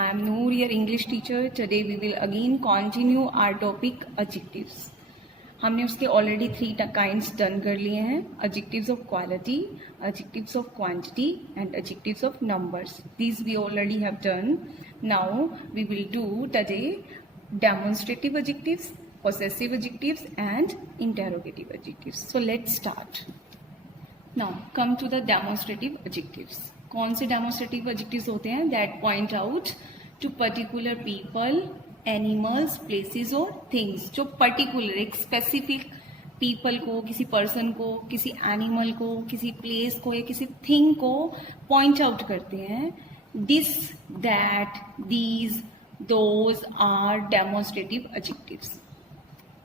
I am Noor, your English teacher. Today we will again continue our topic adjectives. हमने उसके already 3 kinds done कर लिए हैं, adjectives of quality, adjectives of quantity and adjectives of numbers. These we already have done. Now we will do today demonstrative adjectives, possessive adjectives and interrogative adjectives. So let's start. Now come to the demonstrative adjectives. कौन से demonstrative adjectives होते हैं? That point out to particular people, animals, places और things. जो particular एक specific people को, किसी person को, किसी एनिमल को, किसी प्लेस को या किसी थिंग को पॉइंट आउट करते हैं. This, that, these, those are demonstrative adjectives.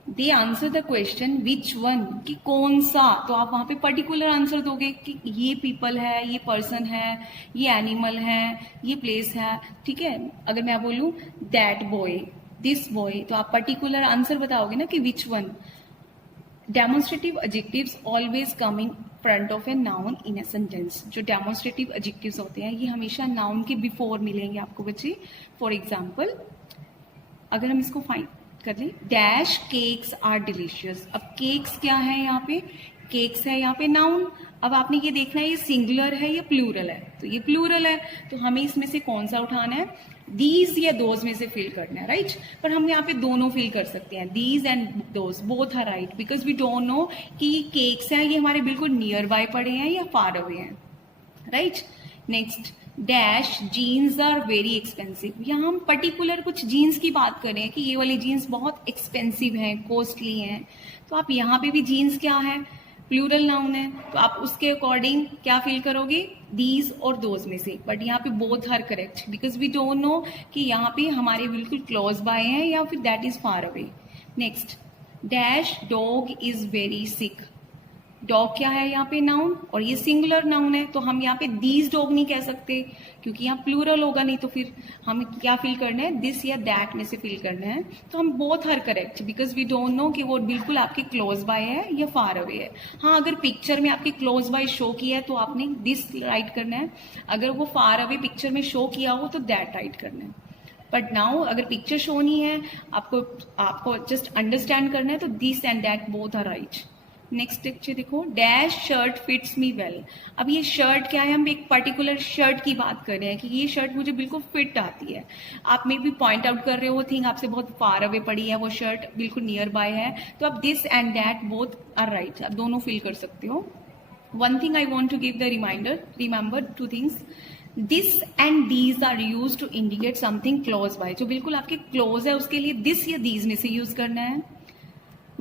They answer the question which one, कि कौन सा. तो आप वहां पे पर्टिकुलर आंसर दोगे कि ये पीपल है, ये पर्सन है, ये एनिमल है, ये प्लेस है. ठीक है. अगर मैं बोलूं दैट बॉय, दिस बॉय, तो आप पर्टिकुलर आंसर बताओगे ना कि which one. Demonstrative adjectives always coming front of a noun in a sentence. जो डेमोन्स्ट्रेटिव एडजेक्टिव्स होते हैं ये हमेशा नाउन के बिफोर मिलेंगे आपको बच्चे. फॉर एग्जाम्पल अगर हम इसको फाइंड कर लें, डैश केक्स आर डिलीशियस. अब केक्स क्या है यहाँ पे? केक्स है यहाँ पे नाउन. अब आपने ये देखना है ये सिंगुलर है या प्लूरल है. तो ये प्लूरल है तो हमें इसमें से कौन सा उठाना है? दीज या दोज में से फिल करना है. राइट. पर हम यहाँ पे दोनों फिल कर सकते हैं. These and those both are right because we don't know कि ये केक्स है ये हमारे बिल्कुल नियर बाय पड़े हैं या फार अवे हैं. Right. Next, dash jeans are very expensive. यहाँ हम पर्टिकुलर कुछ जीन्स की बात करें कि ये वाली जीन्स बहुत एक्सपेंसिव हैं, कॉस्टली हैं. तो आप यहाँ पे भी जीन्स क्या है? प्लूरल नाउन है. तो आप उसके अकॉर्डिंग क्या फील करोगे? दीज और दोज में से. बट यहाँ पे both are correct because we don't know कि यहाँ पे हमारे बिल्कुल क्लोज बाय हैं या फिर that is far away. Next, dash dog is very sick. Dog क्या है यहाँ पे? नाउन. और ये सिंगुलर नाउन है तो हम यहाँ पे दीज डॉग नहीं कह सकते क्योंकि यहाँ प्लूरल होगा. नहीं तो फिर हमें क्या फील करना है? दिस या दैट में से फील करना है. तो हम both are correct because we don't know कि वो बिल्कुल आपके क्लोज बाय है या फार अवे है. हाँ, अगर पिक्चर में आपके क्लोज बाय शो किया है तो आपने दिस राइट करना है. अगर वो फार अवे पिक्चर में शो किया हो तो दैट राइट करना है. बट नाउ अगर पिक्चर शो नहीं है, आपको जस्ट अंडरस्टैंड करना है तो this and that both are right. Next picture देखो, dash shirt fits me well. अब ये शर्ट क्या है? हम एक पर्टिकुलर शर्ट की बात कर रहे हैं कि ये शर्ट मुझे बिल्कुल फिट आती है. आप मे भी पॉइंट आउट कर रहे हो थिंग आपसे बहुत फार अवे पड़ी है, वो शर्ट बिल्कुल नियर बाय है. तो आप this and that both are right, आप दोनों फील कर सकते हो. One thing I want to give the reminder, remember 2 things. This and these are use to indicate something close by. जो बिल्कुल आपके क्लोज है उसके लिए दिस या दीज में से यूज करना है.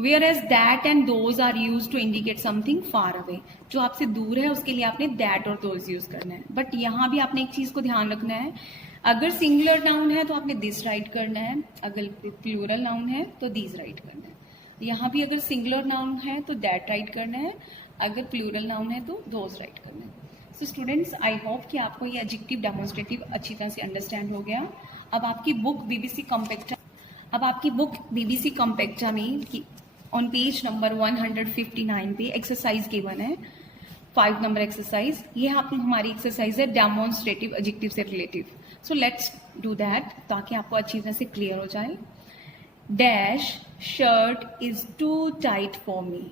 Whereas that and those are used to indicate something far away. जो आपसे दूर है उसके लिए आपने that और those यूज करना है. बट यहाँ भी आपने एक चीज को ध्यान रखना है, अगर सिंगुलर नाउन है तो आपने this राइट करना है, अगर प्लूरल नाउन है तो these राइट करना है. यहाँ भी अगर सिंगुलर नाउन है तो that राइट करना है, अगर प्लूरल नाउन है तो those राइट करना है. सो स्टूडेंट्स, आई होप कि आपको ये एडजेक्टिव डेमोन्स्ट्रेटिव अच्छी तरह से अंडरस्टैंड हो गया. अब आपकी बुक बीबीसी कॉम्पैक्टा में ऑन पेज नंबर 159 पे एक्सरसाइज गिवन है, 5 नंबर एक्सरसाइज. ये हमारी एक्सरसाइज है डेमोन्स्ट्रेटिव एडजेक्टिव से relative. So let's do that ताकि आपको अच्छी तरह से क्लियर हो जाए. Dash shirt is too tight for me.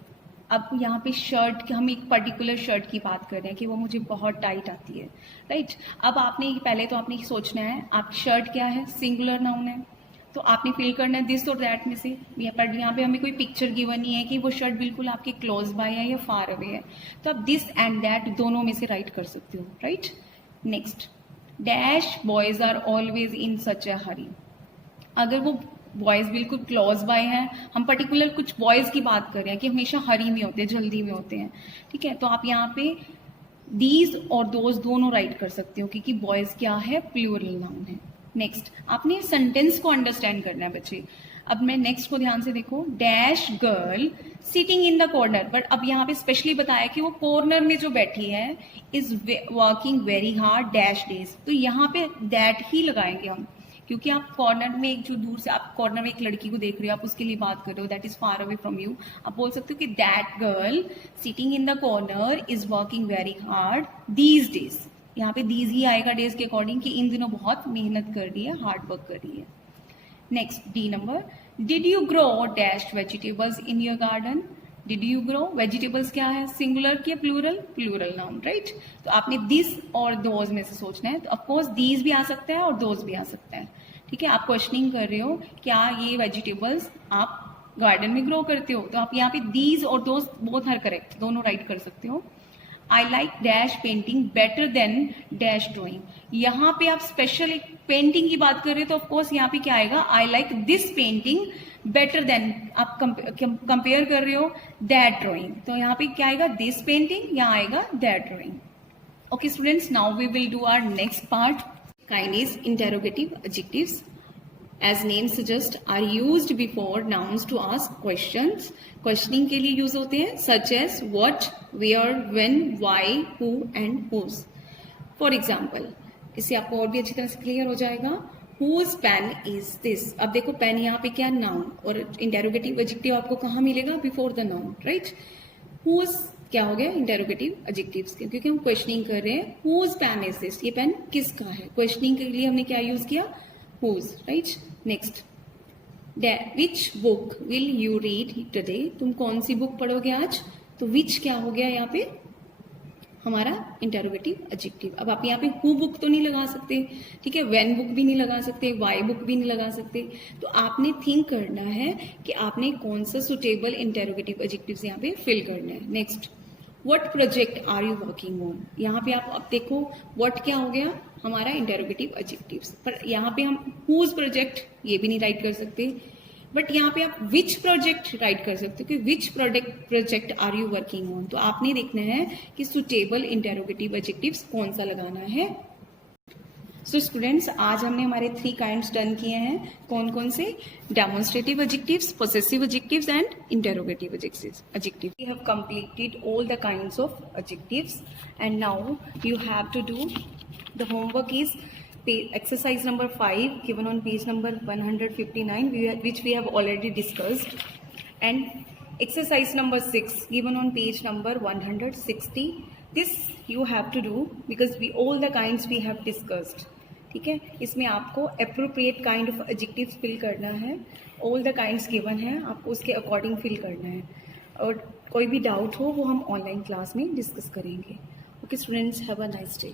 अब यहाँ पे शर्ट, हम एक पर्टिकुलर शर्ट की बात कर रहे हैं कि वो मुझे बहुत टाइट आती है. राइट. अब आपने पहले तो आपने सोचना है आप शर्ट क्या है? सिंगुलर नाउन है तो आपने फील करना है दिस और दैट में से. पर यहाँ पे हमें कोई पिक्चर गिवन नहीं है कि वो शर्ट बिल्कुल आपके क्लोज बाय है या फार अवे है. तो आप दिस एंड दैट दोनों में से राइट कर सकते हो. Right. Next, dash boys are always in such a hurry. अगर वो बॉयज बिल्कुल क्लोज बाय हैं, हम पर्टिकुलर कुछ बॉयज की बात कर रहे हैं कि हमेशा हरी में होते हैं, जल्दी में होते हैं. ठीक है. तो आप यहाँ पे दीज और दोज दोनों राइट कर सकते हो क्योंकि बॉयज क्या है? प्लूरल नाउन है. नेक्स्ट, आपने सेंटेंस को अंडरस्टैंड करना है बच्चे. अब मैं नेक्स्ट को ध्यान से देखो. Dash girl sitting in the corner. But अब यहाँ पे स्पेशली बताया कि वो कॉर्नर में जो बैठी है is working very hard dash days. तो यहाँ पे दैट ही लगाएंगे हम क्योंकि आप कॉर्नर में एक जो दूर से आप कॉर्नर में एक लड़की को देख रहे हो, आप उसके लिए बात कर रहे हो, that is far away from you. आप बोल सकते हो कि that girl sitting in the corner is working very hard these days. यहाँ पे दीज ही आएगा डेज के अकॉर्डिंग कि इन दिनों बहुत मेहनत कर रही है, हार्ड वर्क कर रही है। Next D number, did you grow dash vegetables in your garden. Did you grow, vegetables क्या है, सिंगुलर की प्लूरल, प्लूरल नाउन, राइट। तो आपने दिस और दोज में से सोचना है। तो ऑफकोर्स दीज भी आ सकता है और दोज भी आ सकता है, ठीक है। आप क्वेश्चनिंग कर रहे हो क्या ये वेजिटेबल्स आप गार्डन में ग्रो करते हो, तो आप यहाँ पे दीज और दोज बोथ आर करेक्ट, दोनों राइट कर सकते हो। I like dash painting better than dash drawing. यहाँ पे आप स्पेशल एक पेंटिंग की बात कर रहे हो तो ऑफकोर्स यहाँ पे क्या आएगा, I like this painting better than, आप कंपेयर कर रहे हो दैट ड्रॉइंग, तो यहाँ पे क्या आएगा, दिस पेंटिंग, यहाँ आएगा that drawing. Okay students, now we will do our next part, kind is interrogative adjectives. As name suggest are used before nouns to ask questions. Questioning के लिए यूज होते हैं, such as what, where, when, why, who and whose. For example, इससे आपको और भी अच्छी तरह से क्लियर हो जाएगा। Whose pen is this? अब देखो पेन यहाँ पे क्या नाउन, और इंटेरोगेटिव एडजेक्टिव आपको कहाँ मिलेगा, before the noun, right. Whose क्या हो गया, इंटेरोगेटिव एडजेक्टिव्स, क्योंकि हम क्वेश्चनिंग कर रहे हैं। Whose pen is this? ये पेन किसका है, क्वेश्चनिंग के लिए हमने क्या यूज किया, whose, right? Next, which book will you read today? तुम कौन सी बुक पढ़ोगे आज, तो which क्या हो गया यहाँ पे हमारा इंटेरोगेटिव एडजेक्टिव। अब आप यहाँ पे who बुक तो नहीं लगा सकते, ठीक है, when बुक भी नहीं लगा सकते, why बुक भी नहीं लगा सकते, तो आपने थिंक करना है कि आपने कौन सा सुटेबल इंटेरोगेटिव एडजेक्टिव यहाँ पे फिल करना है। Next, what project are you working on, यहाँ पे आप अब देखो वट क्या हो गया हमारा इंटेरोगेटिव एडजेक्टिव्स, पर यहाँ पे हम हुज प्रोजेक्ट ये भी नहीं राइट कर सकते, बट यहाँ पे आप विच प्रोजेक्ट राइट कर सकते हो कि which project are you working on. तो आपने देखना है कि सुटेबल इंटेरोगेटिव एडजेक्टिव्स कौन सा लगाना है। सो स्टूडेंट्स, आज हमने हमारे 3 काइंड्स डन किए हैं, कौन कौन से, demonstrative adjectives, possessive adjectives and interrogative adjective. We have completed all the kinds of adjectives and now you have to do the homework is exercise number 5 given on page number 159 which we have already discussed, and exercise number 6 given on page number 160. This you have to do because all the kinds we have discussed. ठीक है, इसमें आपको appropriate kind of adjectives fill करना है, all the kinds given है आपको उसके according fill करना है, और कोई भी डाउट हो वो हम ऑनलाइन क्लास में डिस्कस करेंगे। Okay students, have a nice day.